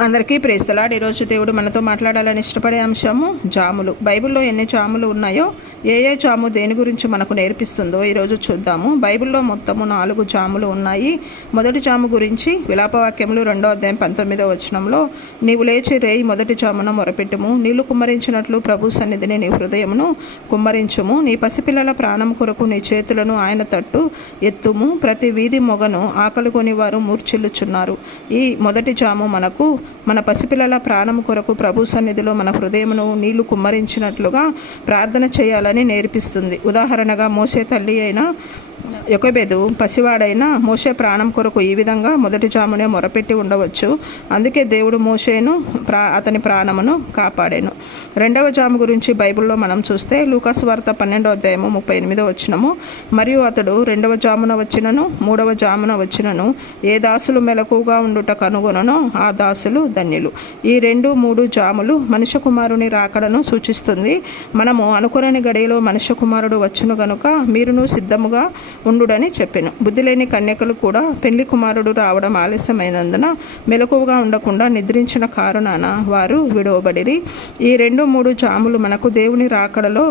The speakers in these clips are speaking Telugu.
అందరికీ ప్రేస్తలాడు. ఈరోజు దేవుడు మనతో మాట్లాడాలని ఇష్టపడే అంశము జాములు. బైబిల్లో ఎన్ని జాములు ఉన్నాయో ఏ ఏ జాము దేని గురించి మనకు నేర్పిస్తుందో ఈరోజు చూద్దాము. బైబిల్లో మొత్తము నాలుగు జాములు ఉన్నాయి. మొదటి జాము గురించి విలాపవాక్యములు రెండో అధ్యాయం పంతొమ్మిదో వచనంలో నీవు లేచి రేయి మొదటి జామున మొరపెట్టుము. నీళ్ళు కుమ్మరించినట్లు ప్రభు సన్నిధిని నీ హృదయమును కుమ్మరించుము. నీ పసిపిల్లల ప్రాణం కొరకు నీ చేతులను ఆయన తట్టు ఎత్తుము. ప్రతి వీధి మొగను ఆకలి కొని వారు మూర్చిల్లుచున్నారు ఈ మొదటి జాము మనకు మన పసిపిల్లల ప్రాణం కొరకు ప్రభు సన్నిధిలో మన హృదయమును నీళ్ళు కుమ్మరించినట్లుగా ప్రార్థన చేయాలని నేర్పిస్తుంది. ఉదాహరణగా మోసే తల్లి అయిన యొకబెదు పసివాడైన మోసే ప్రాణం కొరకు ఈ విధంగా మొదటి జామునే మొరపెట్టి ఉండవచ్చు. అందుకే దేవుడు మోషేను ప్రా అతని ప్రాణమును కాపాడాను. రెండవ జాము గురించి బైబిల్లో మనం చూస్తే లూకాస్ వార్త పన్నెండో అధ్యాయము ముప్పై ఎనిమిదో వచ్చినము మరియు అతడు రెండవ జామున వచ్చినను మూడవ జామున వచ్చినను ఏ దాసులు మెలకుగా ఉండుట కనుగొననో ఆ దాసులు ధన్యులు. ఈ రెండు మూడు జాములు మనుష్య కుమారుని రాకడను సూచిస్తుంది. మనము అనుకురని గడియలో మనుష్య కుమారుడు వచ్చును గనుక మీరును సిద్ధముగా ఉండుడని చెప్పాను. బుద్ధి లేని కన్యకలు కూడా పెళ్ళి కుమారుడు రావడం ఆలస్యమైనందున మెలకువగా ఉండకుండా నిద్రించిన కారణాన వారు విడవబడిరి. ఈ రెండు మూడు జాములు మనకు దేవుని రాకడలో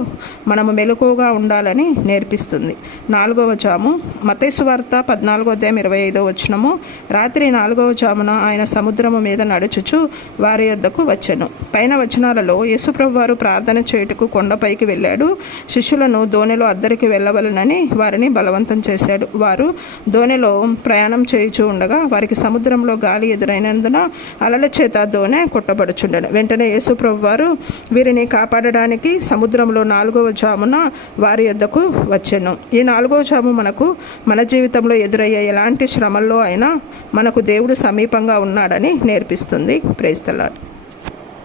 మనము మెలకువగా ఉండాలని నేర్పిస్తుంది. నాలుగవ జాము మతేసువార్త పద్నాలుగో అధ్యాయం ఇరవై ఐదో వచ్చినము రాత్రి నాలుగవ జామున ఆయన సముద్రము మీద నడుచుచు వారి యొద్దకు వచ్చాను. పైన వచనాలలో యేసుప్రభు వారు ప్రార్థన చేయుటకు కొండపైకి వెళ్ళాడు. శిష్యులను దోణిలో అద్దరికి వెళ్ళవలనని వారిని బలవంతం చేశాడు. వారు దోణిలో ప్రయాణం చేయుచూ ఉండగా వారికి సముద్రంలో గాలి ఎదురైనందున అలల చేత దోణె కొట్టబడుచుండెను. వెంటనే యేసుప్రభు వారు వీరిని కాపాడడానికి సముద్రంలో నాలుగవ జామున వారి యొద్దకు వచ్చాను. ఈ నాలుగవ జాము మనకు మన జీవితంలో ఎదురయ్యే ఎలాంటి శ్రమల్లో అయినా మనకు దేవుడు సమీపంగా ఉన్నాడని నేర్పిస్తుంది. ప్రేస్తలాడు